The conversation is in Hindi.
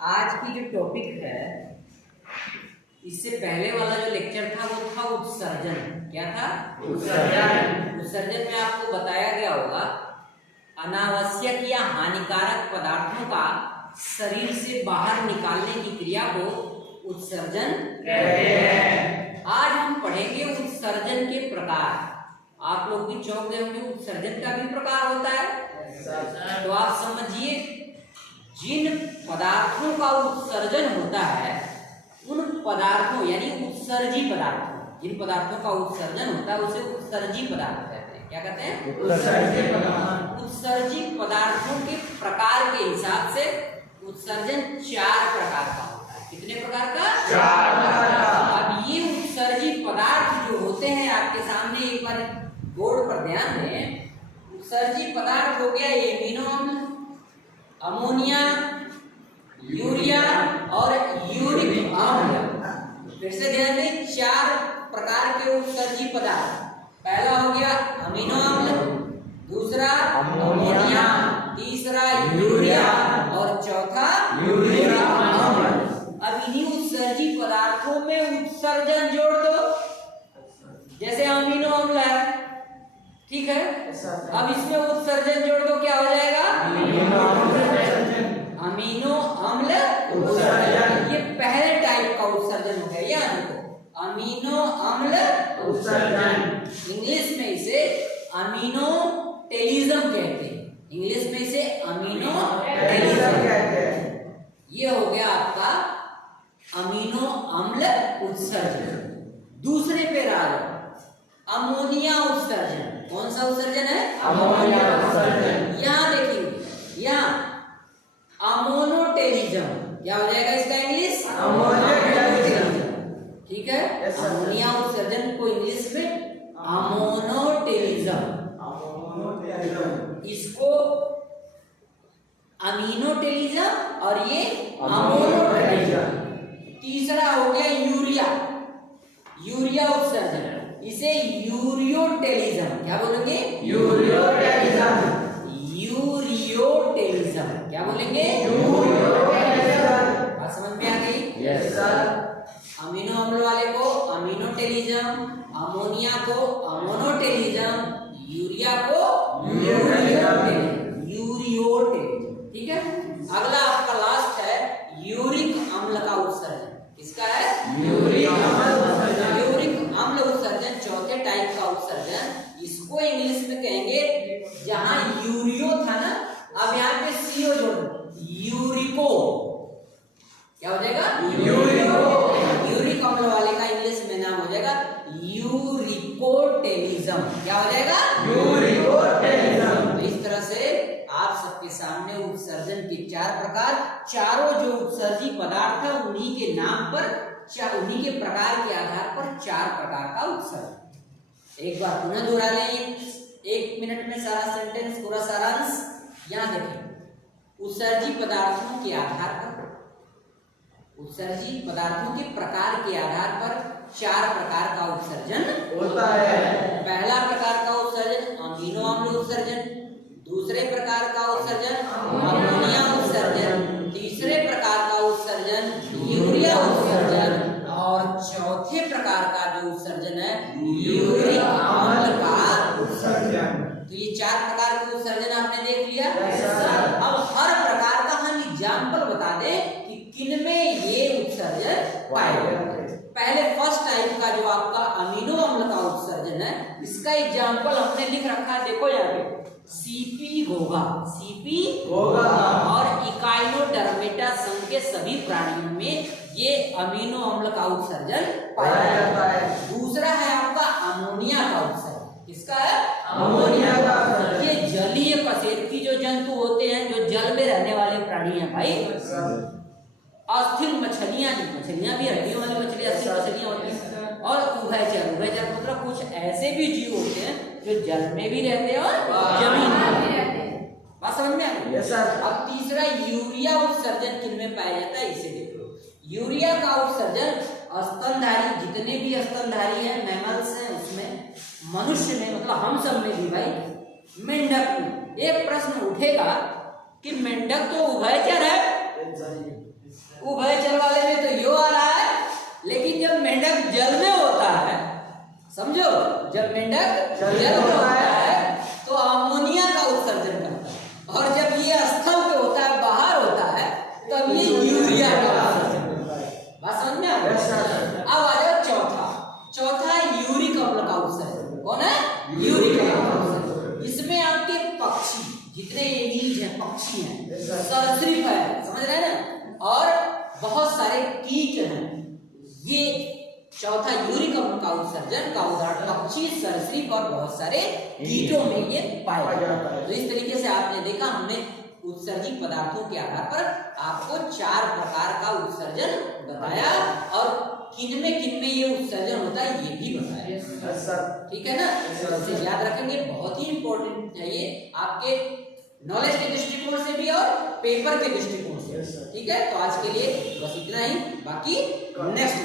आज की जो टॉपिक है, इससे पहले वाला जो लेक्चर था वो था उत्सर्जन। क्या था? उत्सर्जन। उत्सर्जन में आपको बताया गया होगा अनावश्यक या हानिकारक पदार्थों का शरीर से बाहर निकालने की क्रिया को उत्सर्जन कहते हैं। आज हम पढ़ेंगे उत्सर्जन के प्रकार। आप लोग भी चौंक गए होंगे, उत्सर्जन का भी प्रकार होता है। तो आप समझिए, जिन पदार्थों का उत्सर्जन होता है उन पदार्थों यानी उत्सर्जी पदार्थों, जिन पदार्थों का उत्सर्जन होता है उसे उत्सर्जी पदार्थ कहते हैं। क्या कहते हैं? उत्सर्जी पदार्थ। उत्सर्जी पदार्थों के प्रकार के हिसाब से उत्सर्जन 4 प्रकार का होता है। कितने प्रकार का? 4 प्रकार का। अब ये उत्सर्जी पदार्थ जो होते हैं आपके सामने, एक बार बोर्ड पर ध्यान दें। उत्सर्जी पदार्थ हो गया एमिनो अम्ल, अमोनिया, यूरिया और यूरिक अम्ल। फिर से ध्यान दें, 4 प्रकार के उत्सर्जी पदार्थ। पहला हो गया अमीनो अम्ल, दूसरा अमोनिया, तीसरा यूरिया और चौथा यूरिक अम्ल। अब इन्हीं उत्सर्जी पदार्थों में उत्सर्जन जोड़ दो। जैसे अमीनो अम्ल है, ठीक है, अब इसमें उत्सर्जन जोड़ दो, क्या हो जाएगा? अमीनो अम्ल उत्सर्जन। ये पहले टाइप का उत्सर्जन हो गया। याद रखो, अमीनो अम्ल उत्सर्जन। इंग्लिश में इसे अमीनो टेलिज्म कहते हैं। इंग्लिश में इसे अमीनो टेलिज्म कहते हैं। ये हो गया आपका अमीनो अम्ल उत्सर्जन। दूसरे पे राज अमोनिया उत्सर्जन। कौन सा उत्सर्जन है? अमोनिया उत्सर्जन। यहाँ देखिए, यहाँ अमोनोटेलिज्म। क्या हो जाएगा इसका इंग्लिश? अमोनोटेलिज्म। ठीक है, अमोनिया उत्सर्जन को इंग्लिश में अमोनोटेलिज्म, इसको अमीनोटेलिज्म और ये अमोनोटेलिज्म। तीसरा हो गया यूरिया, यूरिया उत्सर्जन, इसे यूरियोटेलिज्म। क्या बोलेंगे? यूरियोटेलिज्म। यूरियोटेलिज्म। क्या बोलेंगे? यूरियोटेलिज्म। बात समझ में आ गई? Yes sir. अमीनो अम्ल वाले को अमीनोटेलिज्म, अमोनिया को अमोनोटेलिज्म, यूरिया को यूरियोटेलिज्म। ठीक है, अगला आपका लास्ट है यूरिक अम्ल का उत्सर्जन। किसका है? यूरिक अम्ल। यूरिक अम्ल उत्सर्जन चौथे टाइप का उत्सर्जन। इसको इंग्लिश में कहेंगे, जहां यूरियो था ना, अब यहाँ पे सीओ जोड़ दो, यूरिको। क्या हो जाएगा? यूरिको। यूरिक अम्ल वाले का इंग्लिश में नाम हो जाएगा यूरिकोटेलिज्म। क्या हो जाएगा? यूरिकोटेलिज्म। इस तरह से आप सबके सामने उत्सर्जन के 4 प्रकार, चारों जो उत्सर्जी पदार्थ है उन्हीं के नाम पर, उन्हीं के प्रकार के आधार पर 4 प्रकार का उत्सर्जन। एक बार पुनः दोहरा लें, 1 मिनट में सारा सेंटेंस, पूरा सारांश। यहाँ देखें, उत्सर्जी पदार्थों के आधार पर, उत्सर्जी पदार्थों के प्रकार के आधार पर 4 प्रकार का उत्सर्जन होता है। पहला प्रकार का उत्सर्जन अमीनो अम्ल उत्सर्जन, दूसरे प्रकार का उत्सर्जन अमोनिया उत्सर्जन, तीसरे प्रकार का उत्सर्जन यूरिया उत्सर्जन और चौथे प्रकार का जो उत्सर्जन है यूरिक अम्ल का उत्सर्जन। तो ये 4 प्रकार के उत्सर्जन आपने देख लिया। अब हर प्रकार का हम एग्जाम्पल बता दें कि किनमें ये उत्सर्जन पाए जाते हैं। पहले फर्स्ट टाइप का जो आपका अमीनो अम्ल का उत्सर्जन है, इसका एग्जाम्पल हमने लिख रखा है, देखो यहाँ पे, सीपी घोघा, सीपी घोघा और इकाइनोडर्मेटा संघ के सभी प्राणियों में ये अमीनो अम्ल का उत्सर्जन पाया जाता है। दूसरा है आपका अमोनिया का उत्सर्जन। किसका है? अमोनिया का उत्सर्जन। ये जलीय कशेरुकी जो जंतु होते हैं, जो जल में रहने वाले प्राणी हैं भाई, अस्थिर मछलियां, मछलियां भी हड्डियों वाली मछलियां, अस्थिर मछलियां होती हैं, और उभयचर, उभयचर मतलब कुछ ऐसे भी जीव होते हैं जो जल में भी रहते हैं और जमीन में भी रहते हैं। बात समझ में आ गई? Yes sir. अब तीसरा यूरिया उत्सर्जन किनमें पाया जाता है, इसे देखो। यूरिया का उत्सर्जन स्तनधारी, जितने भी स्तनधारी हैं, मैमल्स हैं, उसमें, मनुष्य में, मतलब हम सब में भी भाई, मेंढक में। एक प्रश्न उठेगा कि मेंढक तो उभयचर है, उभयचर वाले में तो यो आ रहा है, लेकिन जब मेंढक जल में होता है, समझो, जब मेंढक जल में होता है तो अमोनिया का उत्सर्जन करता है, और जब ये स्थल पे होता है, बाहर होता है, तब ये यूरिया का उत्सर्जन करता है। बात समझ में आ गई? अब आ जाओ चौथा यूरिक अम्ल का उत्सर्जन। कौन है? यूरिक अम्ल का उत्सर्जन। इसमें आपके पक्षी जितने एनिमल्स हैं, पक्षी हैं, सरीसृप है, समझ रहे हैं ना, और बहुत सारे कीट हैं। ये चौथा यूरिक अम्ल का उत्सर्जन का उदाहरण पक्षी, सरीसृप और बहुत सारे कीटों में ये पाया जाता है। तो इस तरीके से आपने देखा, हमने उत्सर्जित पदार्थों के आधार पर आपको 4 प्रकार का उत्सर्जन बताया, और किनमें ये उत्सर्जन होता है ये भी बताया। ठीक है ना? इसे याद रखेंगे, बहुत ही इंपॉर्टेंट है ये आपके नॉलेज के दृष्टिकोण से भी और पेपर के दृष्टिकोण से। ठीक है, तो आज के लिए बस इतना ही, बाकी नेक्स्ट